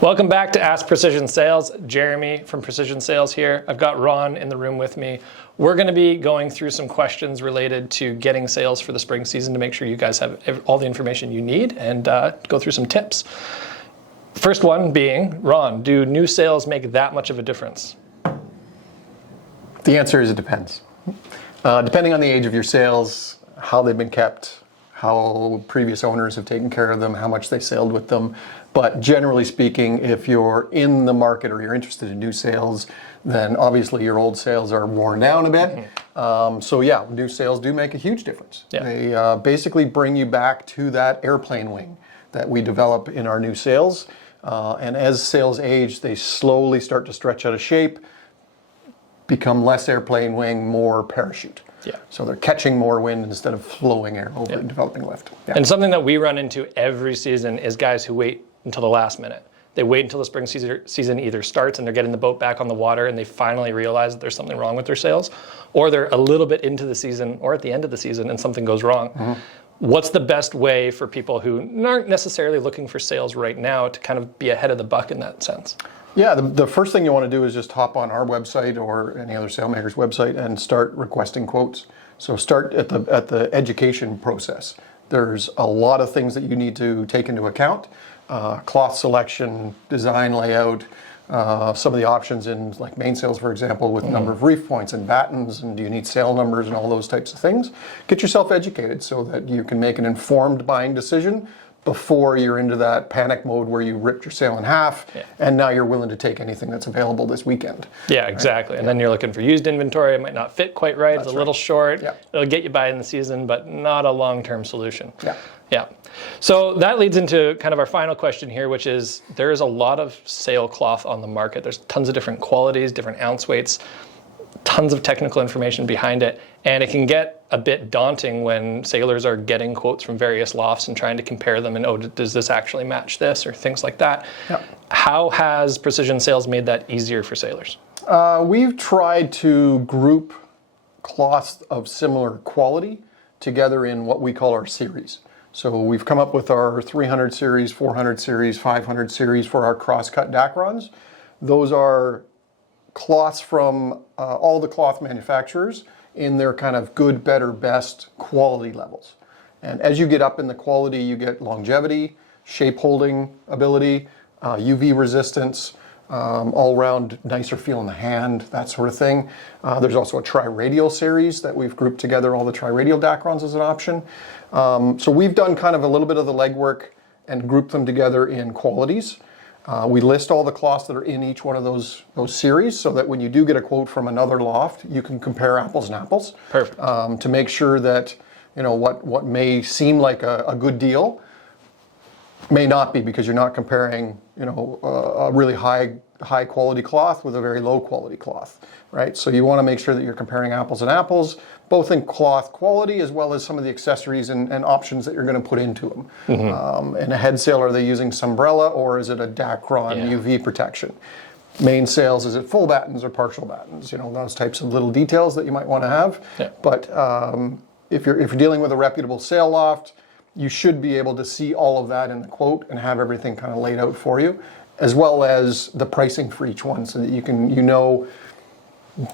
Welcome back to Ask Precision Sales. Jeremy from Precision Sales here. I've got Ron in the room with me. We're going to be going through some questions related to getting sales for the spring season to make sure you guys have all the information you need and go through some tips. First one being, Ron, do new sales make that much of a difference? The answer is it depends. Depending on the age of your sales, how they've been kept, how previous owners have taken care of them, how much they sailed with them. But generally speaking, if you're in the market or you're interested in new sales, then obviously your old sales are worn down a bit. So yeah, new sales do make a huge difference. Yeah. They basically bring you back to that airplane wing that we develop in our new sales. And as sales age, they slowly start to stretch out of shape, become less airplane wing, more parachute. Yeah. So they're catching more wind instead of flowing air over and developing lift. Yeah. And something that we run into every season is guys who wait until the last minute. They wait until the spring season either starts and they're getting the boat back on the water and they finally realize that there's something wrong with their sales, or they're a little bit into the season or at the end of the season and something goes wrong. What's the best way for people who aren't necessarily looking for sales right now to kind of be ahead of the buck in that sense? Yeah, the first thing you want to do is just hop on our website or any other salemaker's website and start requesting quotes. So start at the education process. There's a lot of things that you need to take into account. Cloth selection, design layout, some of the options in like mainsails, for example, with number of reef points and battens, and do you need sail numbers and all those types of things. Get yourself educated so that you can make an informed buying decision before you're into that panic mode where you ripped your sail in half and now you're willing to take anything that's available this weekend. Yeah, exactly. Right? And then you're looking for used inventory. It might not fit quite right. It's a little short. Yeah. It'll get you by in the season, but not a long-term solution. Yeah. So that leads into kind of our final question here, which is there is a lot of sail cloth on the market. There's tons of different qualities, different ounce weights, tons of technical information behind it. And it can get a bit daunting when sailors are getting quotes from various lofts and trying to compare them and, oh, does this actually match this, or things like that. Yeah. How has Precision Sales made that easier for sailors? We've tried to group cloths of similar quality together in what we call our series. So we've come up with our 300 series, 400 series, 500 series for our cross-cut Dacrons. Those are cloths from all the cloth manufacturers in their kind of good, better, best quality levels. And as you get up in the quality, you get longevity, shape holding ability, UV resistance, all around nicer feel in the hand, that sort of thing. There's also a tri-radial series that we've grouped together, all the tri-radial Dacrons as an option. So we've done kind of a little bit of the legwork and grouped them together in qualities. We list all the cloths that are in each one of those series so that when you do get a quote from another loft, you can compare apples and apples. Perfect. To make sure that, you know, what may seem like a good deal may not be, because you're not comparing, you know, a really high quality cloth with a very low quality cloth, right? So you want to make sure that you're comparing apples and apples, both in cloth quality as well as some of the accessories and options that you're going to put into them. In a head sail, are they using Sunbrella or is it a Dacron UV protection? Mainsails, is it full battens or partial battens? You know, those types of little details that you might want to have. Yeah. But if you're dealing with a reputable sail loft, you should be able to see all of that in the quote and have everything kind of laid out for you, as well as the pricing for each one, so that you can, you know,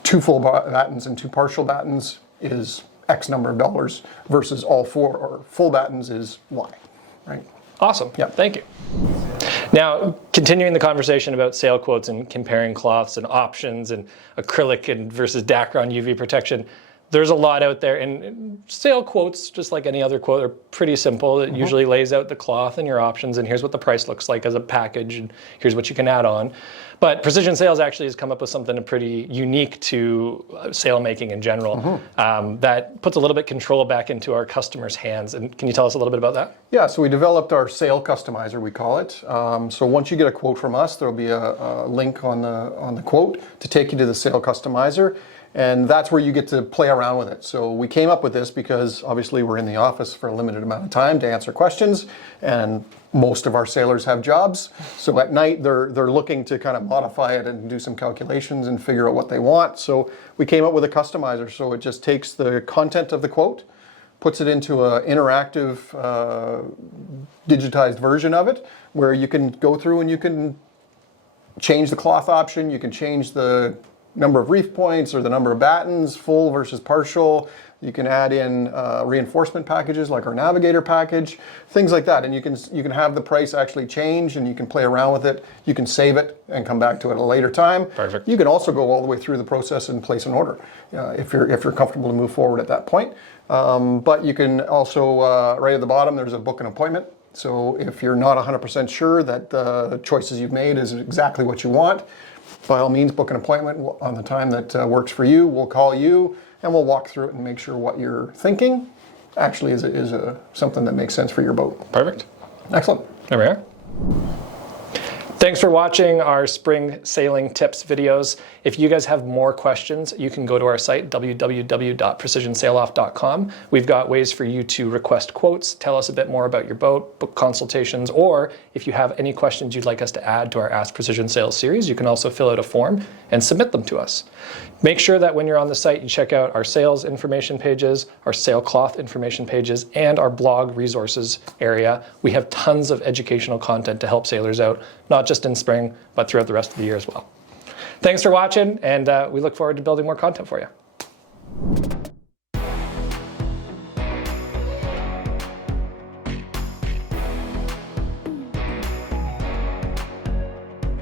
2 full battens and 2 partial battens is X number of dollars versus all 4 or full battens is Y, right? Awesome. Yeah. Thank you. Now, continuing the conversation about sail quotes and comparing cloths and options and acrylic and versus Dacron UV protection, there's a lot out there, and sail quotes, just like any other quote, are pretty simple. It usually lays out the cloth and your options, and here's what the price looks like as a package, and here's what you can add on. But Precision Sales actually has come up with something pretty unique to sail making in general that puts a little bit control back into our customers' hands. And can you tell us a little bit about that? Yeah, so we developed our sail customizer, we call it. So once you get a quote from us, there'll be a link on the quote to take you to the sail customizer. And that's where you get to play around with it. So we came up with this because obviously we're in the office for a limited amount of time to answer questions, and most of our sailors have jobs. So at night they're looking to kind of modify it and do some calculations and figure out what they want. So we came up with a customizer. So it just takes the content of the quote, puts it into an interactive digitized version of it, where you can go through and you can change the cloth option. You can change the number of reef points or the number of battens, full versus partial. You can add in reinforcement packages like our Navigator package, things like that. And you can have the price actually change, and you can play around with it. You can save it and come back to it at a later time. Perfect. You can also go all the way through the process and place an order if you're comfortable to move forward at that point. But you can also, right at the bottom, there's a book an appointment. So if you're not 100% sure that the choices you've made is exactly what you want, by all means, book an appointment on the time that works for you. We'll call you and we'll walk through it and make sure what you're thinking actually is something that makes sense for your boat. Perfect. Excellent. There we are. Thanks for watching our spring sailing tips videos. If you guys have more questions, you can go to our site, www.precisionsailoff.com. We've got ways for you to request quotes, tell us a bit more about your boat, book consultations, or if you have any questions you'd like us to add to our Ask Precision Sails series, you can also fill out a form and submit them to us. Make sure that when you're on the site, you check out our sales information pages, our sailcloth information pages, and our blog resources area. We have tons of educational content to help sailors out, not just in spring, but throughout the rest of the year as well. Thanks for watching, and we look forward to building more content for you.